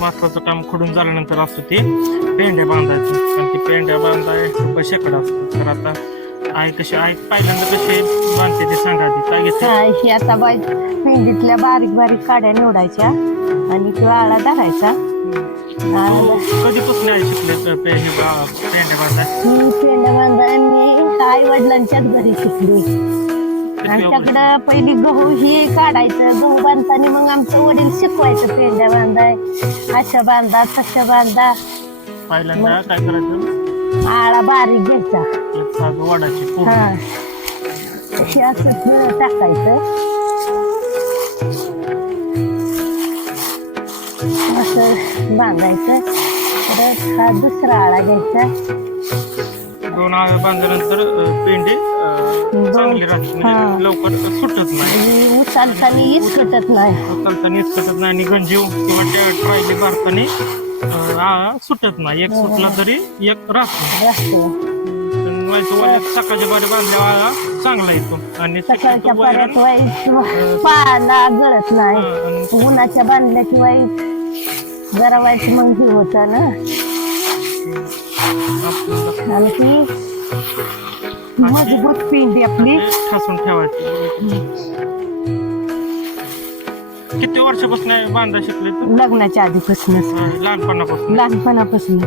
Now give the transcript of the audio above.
महत्वाचं काम खडून झाल्यानंतर असतो ते पेंड्या बांधायचं. आणि ती पेंड्या बांधाय शेकड असतो. तर आता आई कशी आई पहिल्यांदा कशी बांधते ते सांगा काय घेते? हा, आता बाई भेंडीतल्या बारीक बारीक काड्या निवडायच्या आणि तो आळा धरायचा. कधीपासून आई शिकले पेंड्या बांधाय? मी पेंड्या बांधाय मी आई वडिलांच्याच घरी शिकली. वेळ आमच्याकडं पहिली गहू हे काढायचं गहू मग आमचं वडील शिकवायचं पेंड्या बांधाय. अशा बांधा तशा बांधा. पहिल्यांदा काय करायचं? आळा बारीक घ्यायचा. एक साग वाडाची पूर्ण हा. हे असं टाकायचं. असं बांधायचं. परत हा दुसरा आळा घ्यायचा. दोन आळे बांधल्यानंतर अं, पेंडे अं, चांगले राहतात हा. म्हणजे लवकर सुटत नाही. आणि उचलताना हीच सुटत नाही. चालताना सुटत नाही आणि गंजीव किंवा ट्रायली आळा सुटत नाही. एक सुटला तरी एक राहतो. राहतो. पण व्हायचं वाल्यात सकाळच्या बारी बांधल्या चांगला येतो. आणि सकाळच्या शक्यतो वैरण, वाईट पाला गळत नाही. आणि उन्हाच्या बांधल्या की वाईट जरा वाईट मग हे होतं ना. आणि ती मजबूत पिंडी आपली ठासून ठेवायचं किती वर्षापासून बांधा शिकले तू लग्नाच्या आधीपासूनच लहानपणापासून लहानपणापासून